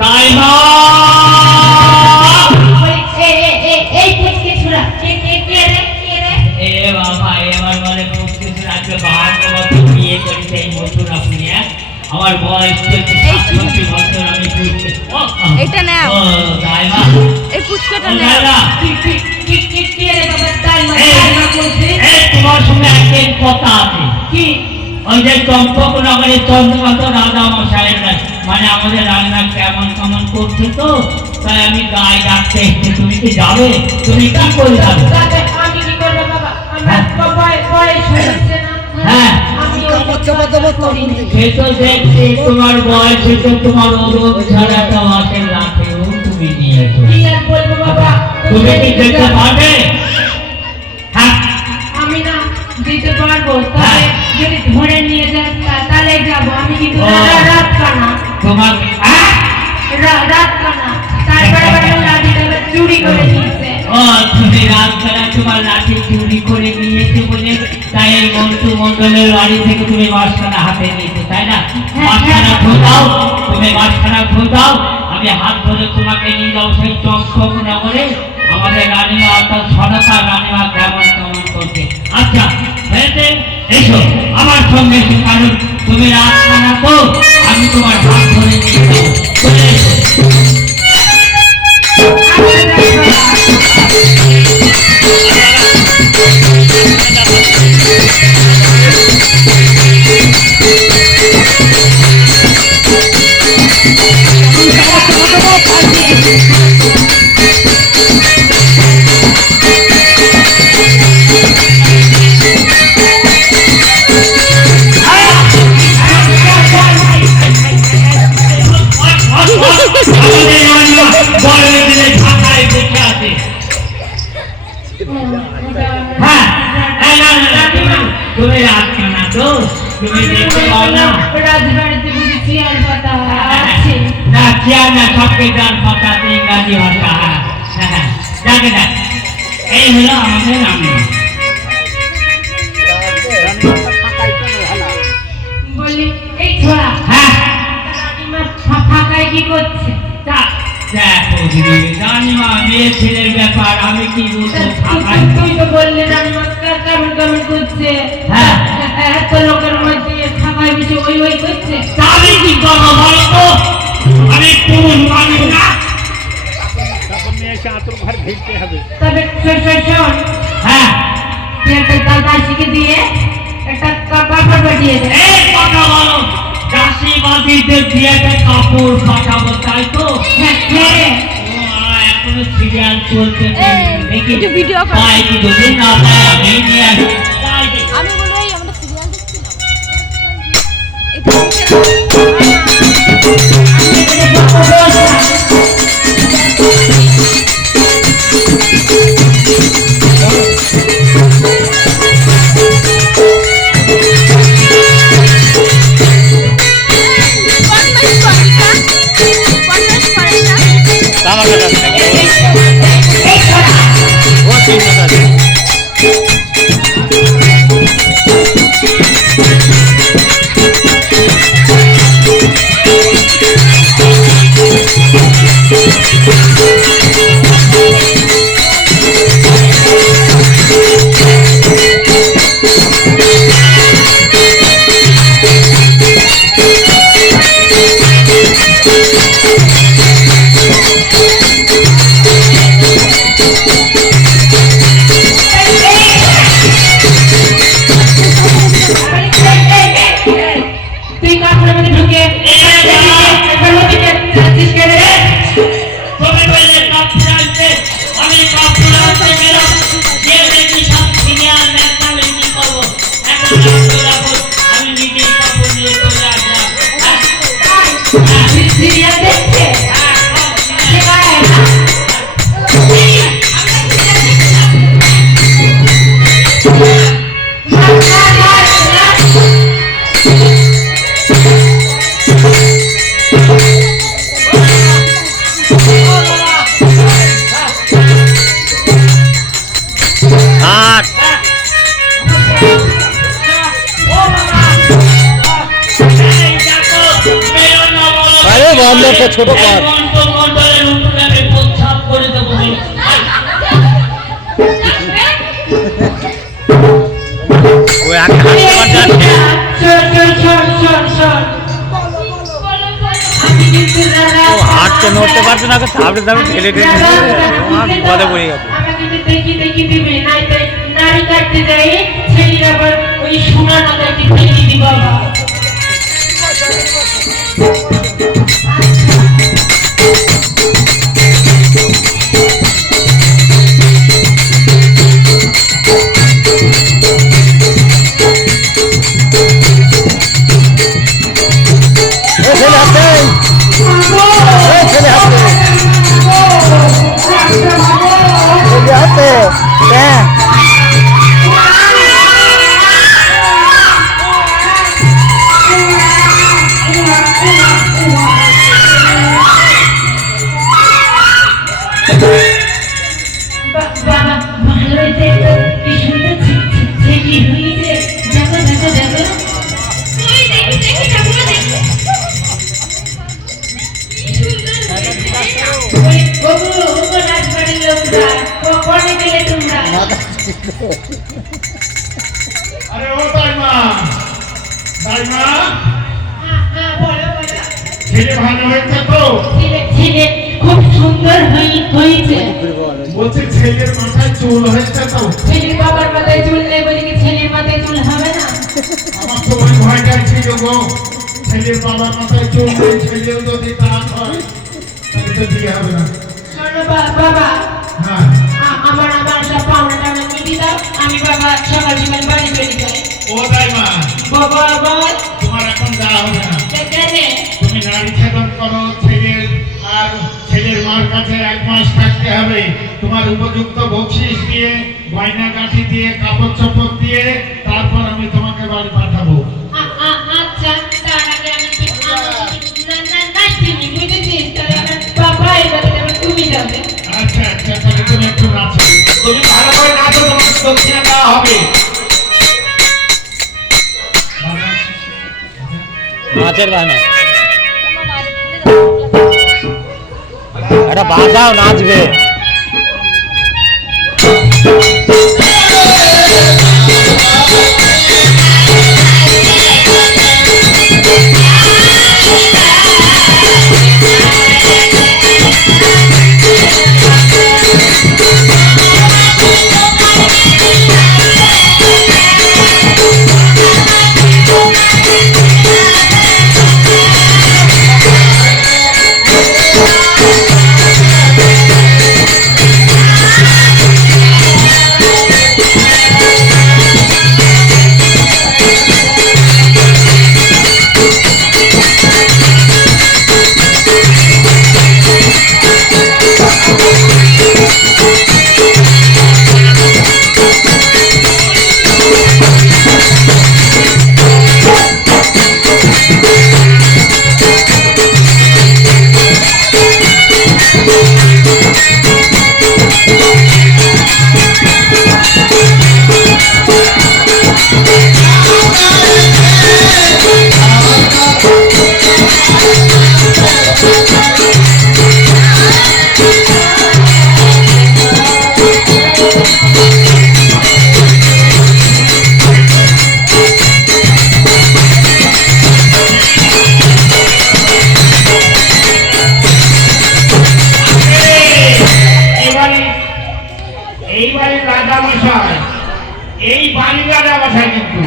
দাইমা এই পুচকে ছোড়া কে রে এ বাবা এবার বলে পুচকে ছোড়া আজকে 52 বছর বিয়ে করেছে এই নতুন আপনি আমার বয়স 67 বছর আমি পুচকে এটা নাও ও দাইমা এই পুচকাটা নাও কে রে বাবা দাইমা বলছে এই তোমার সঙ্গে একটা কথা আছে কি ওই যে চম্পকনগরের চন্দ্রকান্ত রাজা মশাইয়ের মানে আমাদের রান্না কেমন কেমন করছে তো তাই আমি গায়ে ডাকতে এসেছি তুমি কি যাবে তুমি কি করে যাবে আমি কি করবো বাবা আমার বয়স হয়েছে না হ্যাঁ আমি সে তো দেখছি তোমার বয়স তো তোমার অনুরোধ ছাড়া তো আমাকে রাখেও তুমি নিয়েছো কি আর বলবো বাবা তুমি কি যেতে পারবে হ্যাঁ আমি না যেতে পারবো তবে যদি ধরে নিয়ে যান তাহলে যাবো আমি কিন্তু রাত কানা তোমার রাত কানা তারপরে লাঠিটা চুরি করে নিয়েছে ও তুমি রাত কানা তোমার লাঠি চুরি করে নিয়েছে বলে তাই এই মন্টু মন্ডলের বাড়ি থেকে তুমি মাছখানা হাতে নিয়েছো তাই না মাছখানা খোঁজাও তুমি মাছখানা খোঁজাও আমি হাত ধরে তোমাকে নিয়ে যাও সেই চমচম নগরে আমাদের রানীমা অর্থাৎ সনকা রানীমা কেমন কেমন করছে আচ্ছা হয়েছে এসো আমার সঙ্গে এসো কারণ তুমি রাত খানা তো আমি তোমার হাত ধরে নিয়ে যাবো চলে এসো তুমি রাজখানা তো তুমি দেখতে পাও না রাজবাড়িতে বুঝি চেয়ার পাতা আছে না চেয়ার না সবকে যার পাতা ইংরাজি ভাষা হ্যাঁ যাকে দেখ এই হলো আমাদের রান্না বলি এই ছোড়া হ্যাঁ রানীমা ফাঁকায় কি করছে দেখো রানীমা মেয়ে ছেলের ব্যাপার আমি কি বলবো তুই তো বললি রানীমা কেমন কেমন করছে হ্যাঁ এত লোকের মধ্যে ফাঁকায় বসে ওই করছে আমি কি করবো বলো তো আমি পুরুষ মানুষ না তবে শোন হ্যাঁ তুই একটা দাসীকে দিয়ে একটা কাপড় পাঠিয়ে দে এই কথা বলো চাষিবাদীদের দিয়ে একটা কাপড় পাঠাবো তাই তো এখনো সিরিয়াল চলছে দেখি ভিডিও তাই কি যদি না পাই আমি নিয়ে আসি আমি বলি এই আমরা সিরিয়াল ছোট কর। মন্ডলের উপরে আমি প্রস্তাব করে দেবো। ওই আগে হাঁটতে পারছে আজকে। ও হাঁটতে নড়তে পারছে না, তারপরে তারপরে ঠেলে ঠেলে আমার বিপদে পড়ে গেছে। আমাকে যদি দেখি দেখি দিবে নাইতে নারী কাটতে যাই ছেলের আবার ওই সোনা না কাটতে ফেলে দিবা বাবা। বাবা ভালো হয়েছে কি সুন্দর ছেলে হয়েছে দেখো দেখো দেখো দেখি দেখি দেখো দেখি ওগো রাজবাড়ির লোকরা কোনে গেলে তোমরা? আরে ও দাইমা, দাইমা, হ্যাঁ বলো বলো। ছেলে ভালো হয়েছে তো? ছেলে খুব সুন্দর হয়েছে। বলছি ছেলের মাথায় চুল হয়েছে তো? ছেলের বাবার মাথায় চুল নেই বলে কি ছেলের মাথায় চুল হবে না? আমার তো ওই ভয়টাই ছিল গো, ছেলের বাবার মাথায় চুল নেই, ছেলেও যদি দান হয় তাহলে তো বিয়ে হবে না। শোনো বাবা, হ্যাঁ আমার সব পাওনা টানা নিয়ে দাও, আমি বাবা সকাল সকাল বাড়ি বেরিয়ে যাই। ও দাইমা, বাবা বল তোমার এখন যাওয়া হবে না। কেনে তুমি নারী ছেদন করো, ছেলের আর ছেলের মার কাছে 1 মাস থাকতে হবে। তোমার উপযুক্ত বকশিস দিয়ে, গয়না গাঁঠি দিয়ে, কাপড় চোপড় দিয়ে, তারপর আমি তোমাকে বাড়ি পাঠাবো। আচ্ছা তার আগে আমি না চিনি বুঝেছিস, তাহলে আমার বাবা এবারে যাবে তুমি যাবে। আচ্ছা আচ্ছা, তাহলে তুমি একটু নাচো। তুমি ভালো করে নাচো, তোমার দক্ষিণা দেওয়া হবে। নাচের বায়না, একটা বাজাও নাচবে। এই বাড়ির রাজা মশাই, এই বাড়ির রাজা মশাই কিন্তু